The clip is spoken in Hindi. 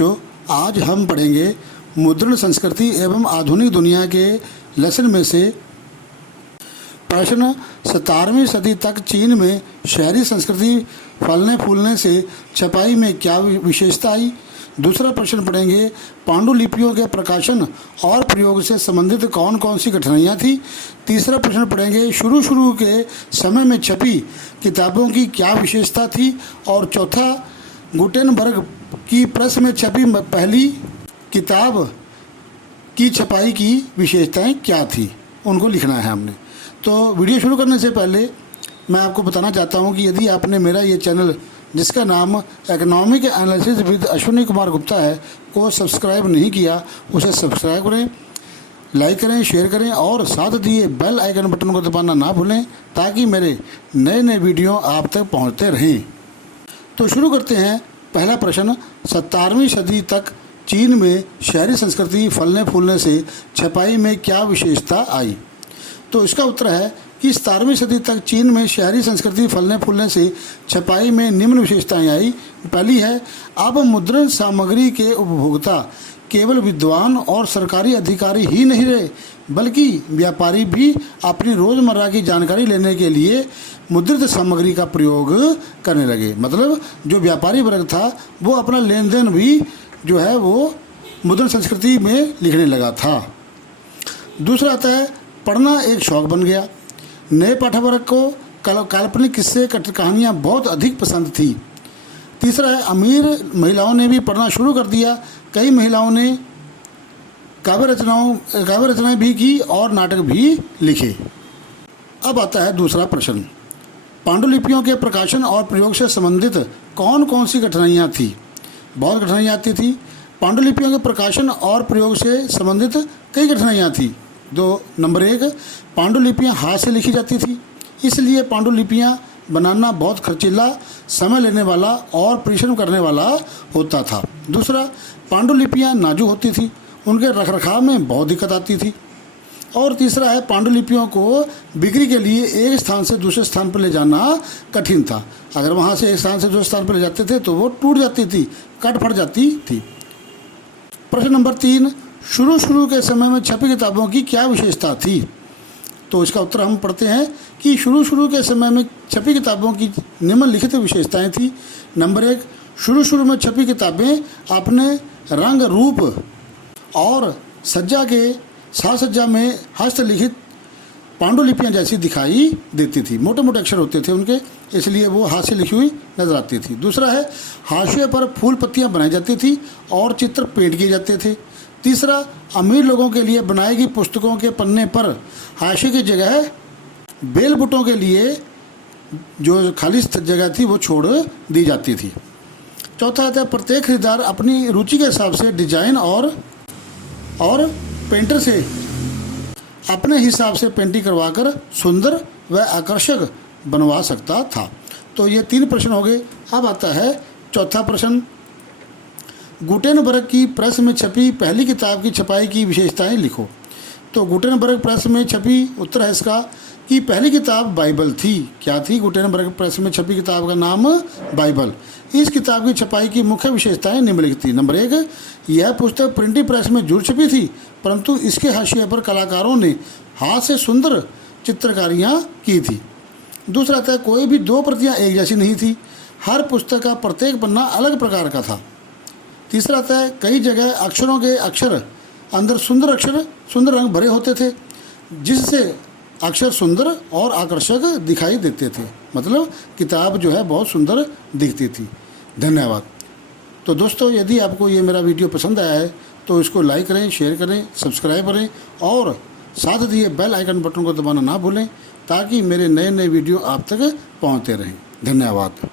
बच्चों, आज हम पढ़ेंगे मुद्रण संस्कृति एवं आधुनिक दुनिया के लेसन में से प्रश्न 17वीं सदी तक चीन में शहरी संस्कृति फलने फूलने से छपाई में क्या विशेषता आई। दूसरा प्रश्न पढ़ेंगे पांडुलिपियों के प्रकाशन और प्रयोग से संबंधित कौन कौन सी कठिनाइयाँ थी। तीसरा प्रश्न पढ़ेंगे शुरू के समय में छपी किताबों की क्या विशेषता थी। और चौथा गुटेनबर्ग की प्रेस में छपी पहली किताब की छपाई की विशेषताएं क्या थी, उनको लिखना है हमने। तो वीडियो शुरू करने से पहले मैं आपको बताना चाहता हूं कि यदि आपने मेरा ये चैनल जिसका नाम economic analysis with Ashwini Kumar Gupta है को सब्सक्राइब नहीं किया, उसे सब्सक्राइब करें, लाइक करें, शेयर करें और साथ दिए बेल आइकन बटन को दबाना ना भूलें ताकि मेरे नए वीडियो आप तक पहुंचते रहें। तो शुरू करते हैं। पहला प्रश्न, 17वीं सदी तक चीन में शहरी संस्कृति फलने फूलने से छपाई में क्या विशेषता आई। तो इसका उत्तर है कि 17वीं सदी तक चीन में शहरी संस्कृति फलने फूलने से छपाई में निम्न विशेषताएं आई। पहली है, अब मुद्रण सामग्री के उपभोक्ता केवल विद्वान और सरकारी अधिकारी ही नहीं रहे बल्कि व्यापारी भी अपनी रोज़मर्रा की जानकारी लेने के लिए मुद्रित सामग्री का प्रयोग करने लगे। मतलब जो व्यापारी वर्ग था वो अपना लेन देन भी जो है वो मुद्रण संस्कृति में लिखने लगा था। दूसरा आता है पढ़ना एक शौक बन गया। नए पाठक को काल्पनिक किस्से कहानियाँ बहुत अधिक पसंद थी। तीसरा है अमीर महिलाओं ने भी पढ़ना शुरू कर दिया। कई महिलाओं ने काव्य रचनाएं भी की और नाटक भी लिखे। अब आता है दूसरा प्रश्न, पांडुलिपियों के प्रकाशन और प्रयोग से संबंधित कौन कौन सी कठिनाइयाँ थी। बहुत कठिनाइयाँ आती थी। पांडुलिपियों के प्रकाशन और प्रयोग से संबंधित कई कठिनाइयाँ थी। नंबर 1, पांडुलिपियाँ हाथ से लिखी जाती थी, इसलिए पांडुलिपियाँ बनाना बहुत खर्चीला, समय लेने वाला और परिश्रम करने वाला होता था। दूसरा, पांडुलिपियाँ नाजुक होती थी, उनके रखरखाव में बहुत दिक्कत आती थी। और तीसरा है पांडुलिपियों को बिक्री के लिए एक स्थान से दूसरे स्थान पर ले जाना कठिन था। अगर वहाँ से एक स्थान से दूसरे स्थान पर ले जाते थे तो वो टूट जाती थी, कट फट जाती थी। प्रश्न नंबर 3, शुरू के समय में छपी किताबों की क्या विशेषता थी। तो इसका उत्तर हम पढ़ते हैं कि शुरू के समय में छपी किताबों की निम्नलिखित विशेषताएं थी। नंबर 1, शुरू में छपी किताबें अपने रंग रूप और सज्जा के साज सज्जा में हस्तलिखित पांडुलिपियाँ जैसी दिखाई देती थी। मोटे मोटे अक्षर होते थे उनके, इसलिए वो हाथ से लिखी हुई नजर आती थी। दूसरा है हाशिए पर फूल पत्तियाँ बनाई जाती थी और चित्र पेंट किए जाते थे। तीसरा, अमीर लोगों के लिए बनाई गई पुस्तकों के पन्ने पर हाशिए की जगह बेल बुटों के लिए जो खाली जगह थी वो छोड़ दी जाती थी। चौथा आता है प्रत्येक खरीदार अपनी रुचि के हिसाब से डिजाइन और पेंटर से अपने हिसाब से पेंटिंग करवाकर सुंदर व आकर्षक बनवा सकता था। तो ये 3 प्रश्न हो गए। अब आता है चौथा प्रश्न, गुटेनबर्ग की प्रेस में छपी पहली किताब की छपाई की विशेषताएं लिखो। तो गुटेनबर्ग प्रेस में छपी, उत्तर है इसका कि पहली किताब बाइबल थी। क्या थी गुटेनबर्ग प्रेस में छपी किताब का नाम? बाइबल। इस किताब की छपाई की मुख्य विशेषताएं निम्नलिखित थी। नंबर 1, यह पुस्तक प्रिंटिंग प्रेस में जुड़ छपी थी, परंतु इसके हाशिए पर कलाकारों ने हाथ से सुंदर चित्रकारियाँ की थी। दूसरा आता है कोई भी 2 प्रतियाँ एक जैसी नहीं थी, हर पुस्तक का प्रत्येक पन्ना अलग प्रकार का था। तीसरा आता है कई जगह अक्षरों के अक्षर अंदर सुंदर रंग भरे होते थे, जिससे अक्षर सुंदर और आकर्षक दिखाई देते थे। मतलब किताब जो है बहुत सुंदर दिखती थी। धन्यवाद। तो दोस्तों, यदि आपको ये मेरा वीडियो पसंद आया है तो इसको लाइक करें, शेयर करें, सब्सक्राइब करें और साथ दिए बेल आइकन बटन को दबाना ना भूलें ताकि मेरे नए वीडियो आप तक पहुँचते रहें। धन्यवाद।